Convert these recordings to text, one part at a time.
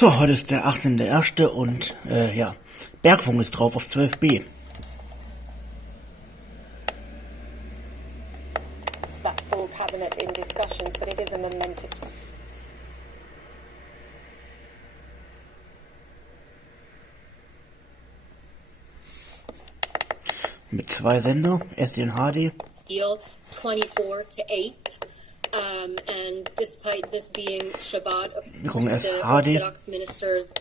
So, heute ist der 18.01. und ja, Bergfunk ist drauf auf 12b. That full cabinet in discussions, but it is a momentous. Mit 2 Sender, SD und HD. Deal 24-8. And despite this being Shabbat of the Orthodox ministers,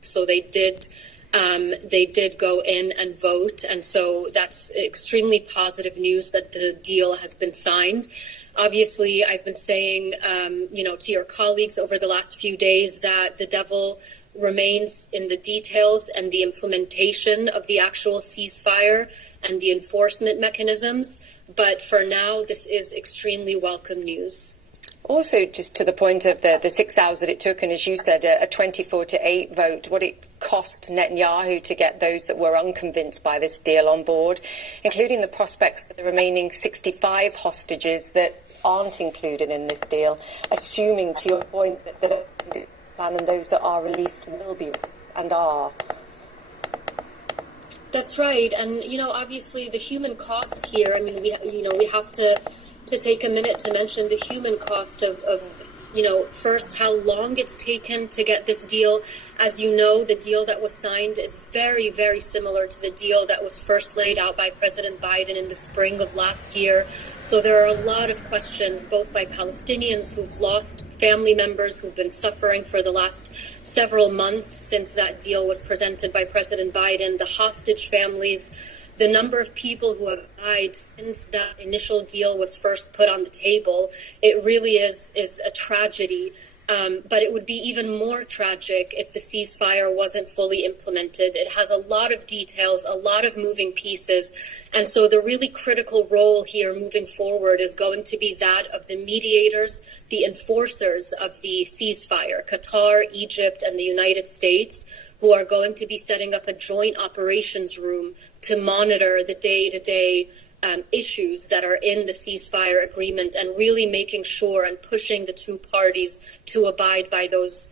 so they did go in and vote, and so that's extremely positive news that the deal has been signed. Obviously, I've been saying, to your colleagues over the last few days that the devil remains in the details and the implementation of the actual ceasefire and the enforcement mechanisms. But for now, this is extremely welcome news. Also, just to the point of the 6 hours that it took, and as you said, a 24-8 vote, what it cost Netanyahu to get those that were unconvinced by this deal on board, including the prospects of the remaining 65 hostages that aren't included in this deal, assuming, to your point, that the plan and those that are released will be and are. That's right, and obviously the human cost here. I mean, we have to take a minute to mention the human cost of first how long it's taken to get this deal. As you know, the deal that was signed is very, very similar to the deal that was first laid out by President Biden in the spring of last year. So there are a lot of questions, both by Palestinians who've lost family members who've been suffering for the last several months since that deal was presented by President Biden, the hostage families, the number of people who have died since that initial deal was first put on the table. It really is a tragedy. But it would be even more tragic if the ceasefire wasn't fully implemented. It has a lot of details, a lot of moving pieces. And so the really critical role here moving forward is going to be that of the mediators, the enforcers of the ceasefire, Qatar, Egypt, and the United States, who are going to be setting up a joint operations room to monitor the day-to-day issues that are in the ceasefire agreement and really making sure and pushing the two parties to abide by those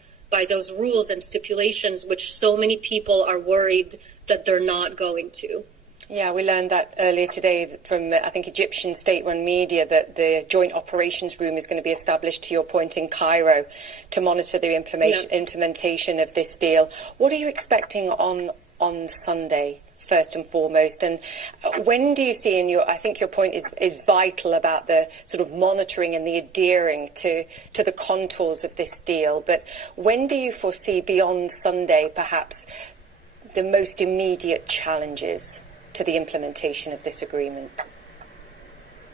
rules and stipulations, which so many people are worried that they're not going to. Yeah, we learned that earlier today from, I think, Egyptian state-run media that the Joint Operations Room is going to be established, to your point, in Cairo to monitor the implementation of this deal. What are you expecting on Sunday, first and foremost? And when do you see, I think your point is vital about the sort of monitoring and the adhering to the contours of this deal, but when do you foresee beyond Sunday, perhaps, the most immediate challenges to the implementation of this agreement?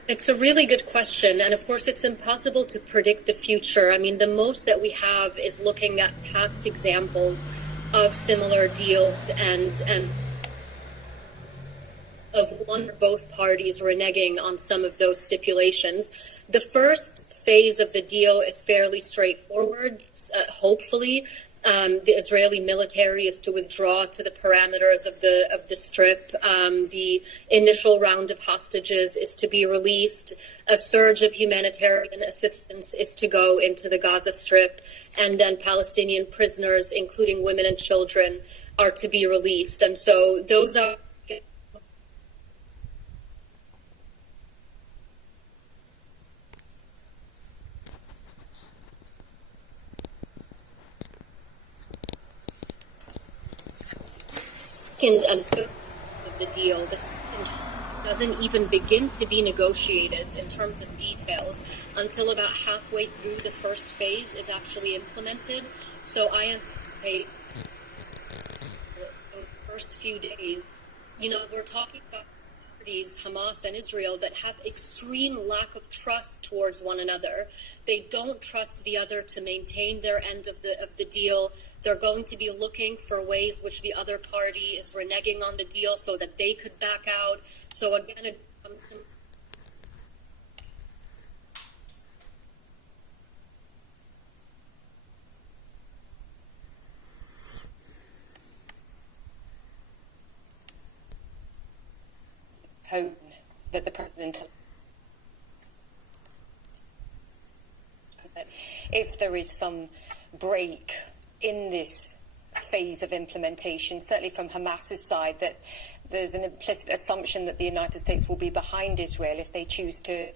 It's a really good question, and of course it's impossible to predict the future. I mean, the most that we have is looking at past examples of similar deals and of one or both parties reneging on some of those stipulations. The first phase of the deal is fairly straightforward, hopefully. The Israeli military is to withdraw to the parameters of the strip. The initial round of hostages is to be released. A surge of humanitarian assistance is to go into the Gaza Strip, and then Palestinian prisoners, including women and children, are to be released. And so those are and of the deal. The second doesn't even begin to be negotiated in terms of details until about halfway through the first phase is actually implemented. So I anticipate those first few days, we're talking about parties, Hamas and Israel, that have extreme lack of trust towards one another. They don't trust the other to maintain their end of the deal. They're going to be looking for ways which the other party is reneging on the deal so that they could back out. So again, it comes to tone that the president If there is some break in this phase of implementation, certainly from Hamas's side, that there's an implicit assumption that the United States will be behind Israel if they choose to